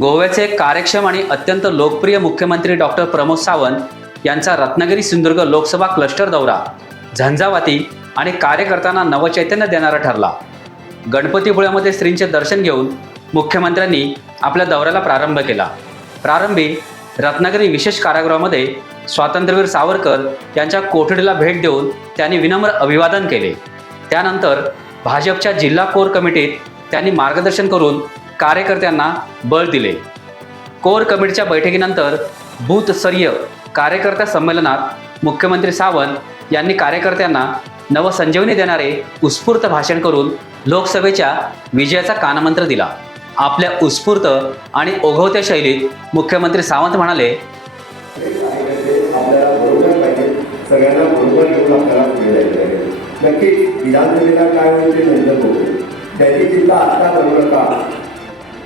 गोव्याचे कार्यक्षम आणि अत्यंत लोकप्रिय मुख्यमंत्री डॉक्टर प्रमोद सावंत यांचा रत्नागिरी सिंधुदुर्ग लोकसभा क्लस्टर दौरा झंझावाती आणि कार्यकर्त्यांना नवचैतन्य देणारा ठरला. गणपतीपुळ्यामध्ये श्रींचे दर्शन घेऊन मुख्यमंत्र्यांनी आपल्या दौऱ्याला प्रारंभ केला. प्रारंभी रत्नागिरी विशेष कारागृहामध्ये स्वातंत्र्यवीर सावरकर यांच्या कोठडीला भेट देऊन त्यांनी विनम्र अभिवादन केले. त्यानंतर भाजपच्या जिल्हा कोर कमिटीत त्यांनी मार्गदर्शन करून कार्यकर्त्यांना बळ दिले. कोर कमिटीच्या बैठकीनंतर बूथस्तरीय कार्यकर्ता संमेलनात मुख्यमंत्री सावंत यांनी कार्यकर्त्यांना नवसंजीवनी देणारे उत्स्फूर्त भाषण करून लोकसभेच्या विजयाचा कानमंत्र दिला. आपल्या उत्स्फूर्त आणि ओघवत्या शैलीत मुख्यमंत्री सावंत म्हणाले सगळ्यांना बरोबर घेऊन आपल्याला पुढे जायचं आहे. नक्कीच विधानसभेला काय होईल ते नंतर बघू. त्याची चिंता आता करू नका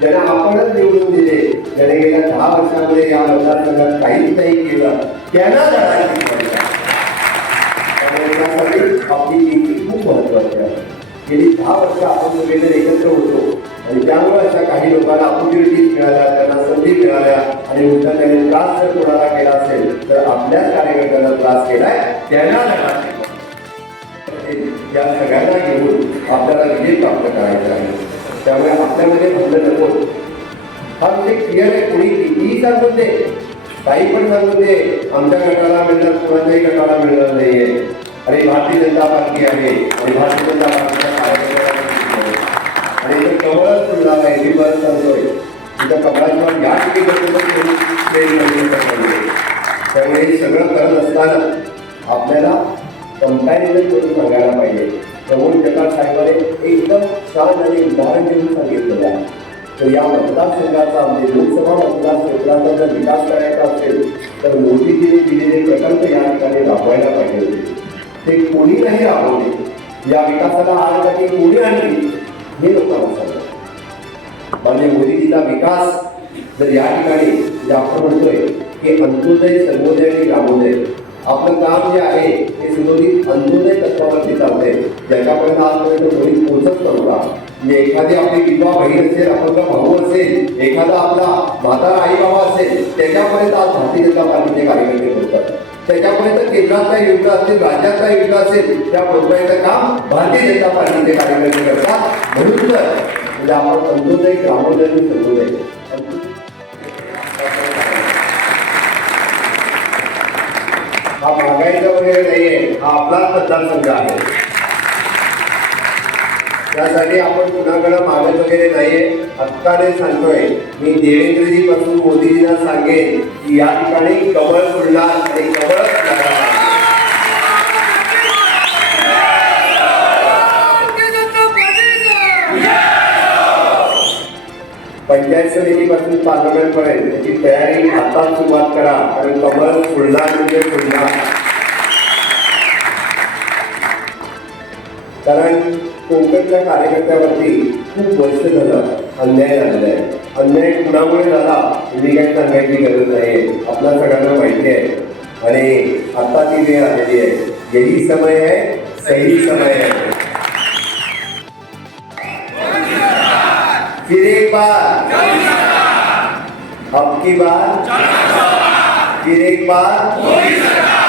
ज्यांना आपणच निवडून दिले ज्याने गेल्या दहा वर्षामध्ये या मतदारसंघात काहीच नाही केलं त्यांना धडा त्यासाठी आपली नीती खूप महत्वाची आहे. गेली दहा वर्ष आपण सगळेजण एकत्र होतो आणि त्यामुळे अशा काही लोकांना ऑपॉर्च्युनिटीज मिळाल्या त्यांना संधी मिळाल्या आणि उलटा त्याने त्रास जर कोणाला केला असेल तर आपल्याच कार्यकर्त्यांना त्रास केलाय त्यांना या सगळ्यांना घेऊन आपल्याला विजय प्राप्त करायचा आहे. त्यामुळे आपल्यामध्ये बंधन नको हा म्हणजे क्लिअर आहे कोणी कितीही सांगून दे. काही पण सांगून दे. आमच्या गटाला मिळणार कोणाच्याही गटाला मिळणार नाहीये. आणि भारतीय जनता पार्टी आहे. आणि भारतीय जनता पार्टीच्या कार्यकर्त्याला आणि इथं कमळच फुलला आहे. मी बरं सांगतोय. इथं कमळाशिवाय या ठिकाणी त्यामुळे हे सगळं करत असताना आपल्याला कंपॅरिझन करून सांगायला पाहिजे. प्रमोद जगात साहेबांनी एकदम छान आणि उदाहरण देऊन सांगितलेलं आहे. तर या मतदारसंघाचा म्हणजे लोकसभा मतदारसंघाचा जर विकास करायचा असेल तर मोदीजीने दिलेले प्रकल्प या ठिकाणी राबवायला पाहिजे होते. ते कोणी नाही राबवले. या विकासाला आणण्यासाठी कोणी आणली हे लोकांना सांगा म्हणजे मोदीजीचा विकास जर या ठिकाणी जे आपण म्हणतोय की अंत्योदय सर्वोदय आणि ग्रामोदय आपलं काम जे आहे ते सुरळीत अंत्योदय तत्वावरती चालते ज्याच्यापर्यंत आजपर्यंत कोणी पोहोचत नव्हता. म्हणजे एखादी आपली विधवा बहीण असेल आपला भाऊ असेल एखादा आपला म्हातारा आई बाबा असेल त्याच्यापर्यंत आज भारतीय जनता पार्टीचे कार्यकर्ते पोहोचतात. त्याच्यापर्यंत केंद्रातला योजना असतील राज्यातला योजना असेल त्या पोहोचवायचं काम भारतीय जनता पार्टीचे कार्यकर्ते करतात. म्हणून तर म्हणजे आपण अंत्योदय ग्रामोदय सर्वोदय हा मागायचा वगैरे नाहीये. हा आपलाच मतदारसंघ आहे. त्यासाठी आपण कुणाकडे मागत वगैरे नाहीये. हक्काने सांगतोय. मी देवेंद्रजी पासून मोदीजीला सांगेन की या ठिकाणी कमळ फुलणार आणि कमळच पंचायत समितीपासून पार्लमेंटपर्यंत त्याची तयारी आता सुरुवात करा. कारण कमळ फुलणार म्हणजे फुलणार. कारण कोकणच्या कार्यकर्त्यावरती खूप वर्ष झालं अन्याय झालेला आहे. अन्याय कुणामुळे झाला मी काही सांगायची गरज नाही आपल्या सगळ्यांना माहिती आहे. आणि आता ती वेळ आलेली आहे. यही समय आहे सही समय आहे फिर एक बार. अब की बार. फिर एक बार.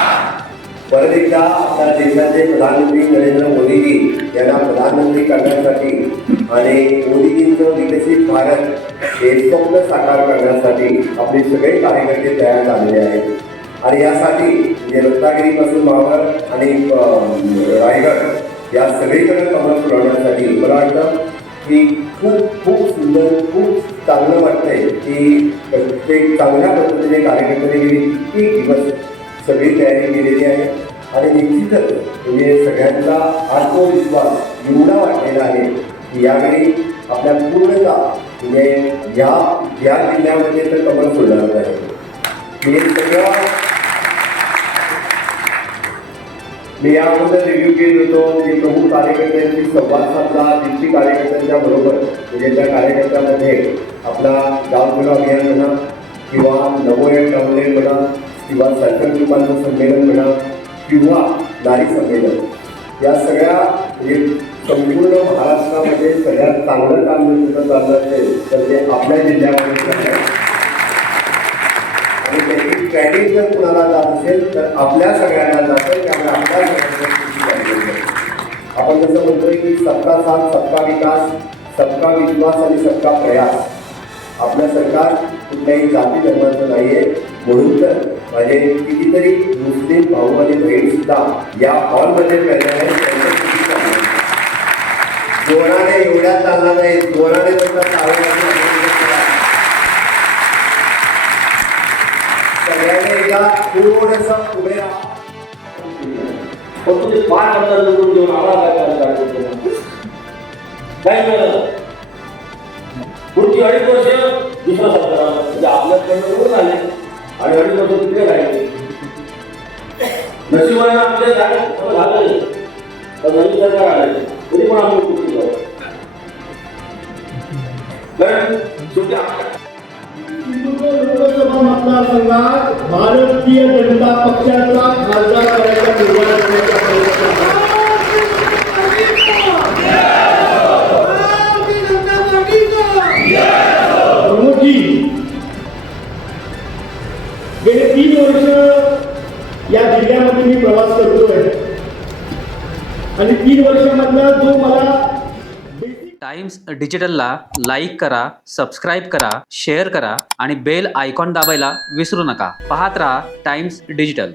परत एकदा आपल्या देशाचे प्रधानमंत्री नरेंद्र मोदीजी यांना प्रधानमंत्री करण्यासाठी आणि मोदीजींचं विकसित भारत हे स्वप्न साकार करण्यासाठी आपले सगळे कार्यकर्ते तयार झालेले आहेत. आणि यासाठी म्हणजे रत्नागिरीपासून मावळ आणि रायगड या सगळीकडे कमल फुलवण्यासाठी मला वाटतं की खूप खूप सुंदर खूप चांगलं वाटतंय की प्रत्येक चांगल्या पद्धतीने कार्यकर्त्यांनी गेली किती दिवस सगळी तयारी केलेली आहे. आणि निश्चितच म्हणजे सगळ्यांचा आत्मविश्वास एवढा वाटलेला आहे की यावेळी आपल्या पूर्णता म्हणजे या या जिल्ह्यामध्ये तर कमल सोडणार आहे हे सगळं मी या अगोदर रिव्ह्यू केली होतो. की प्रमुख कार्यकर्त्यांची संवाद साधला. दिवशी कार्यकर्त्यांच्या बरोबर म्हणजे त्या कार्यकर्त्यामध्ये आपला गाव अभियान म्हणा किंवा नवोय टाउनलाईन म्हणा किंवा सरकार कृपानं संमेलन म्हणा किंवा नारी संमेलन. या सगळ्या म्हणजे संपूर्ण महाराष्ट्रामध्ये सगळ्यात चांगलं काम जर चाललं असेल तर ते आपल्या जिल्ह्यामध्ये आणि त्याची ट्रॅकिंग जर कुणाला जात असेल तर आपल्या सगळ्यांना जातं त्यामुळे आपल्या सगळ्यांना आहे. आपण जसं म्हणतोय की सबका साथ सबका विकास सबका विश्वास आणि सबका प्रयास. आपलं सरकार कुठल्याही जाती धर्माचं आहे म्हणून तर माझे कितीतरी मुस्लिम भाऊ आणि बहीण सुद्धा या हॉलमध्ये पेरले आहेत जोराने एवढ्या चालणार नाही जोराने सुद्धा चालणार सगळ्यांनी एकदा थोडस उभे राहा. पण पाच निवडून देऊन काय मिळालं पुढची अडीच वर्ष दुसरा सरकार म्हणजे आपल्याकडनं निवडून आले आणि अडीच वर्ष तिकडे राहिले. नशिबाने आमच्या जागेत थोडं झालं. पण नवीन सरकार आले. तरी पण आम्ही कुठे जाऊ कारण शेवटी आपल्या लोकसभा मतदारसंघात भारतीय जनता पक्षाचा खासदार आणि तीन वर्षामधला जो मला टाइम्स डिजिटलला लाईक करा सबस्क्राईब करा शेअर करा आणि बेल आयकॉन दाबायला विसरू नका. पाहत राहा टाइम्स डिजिटल.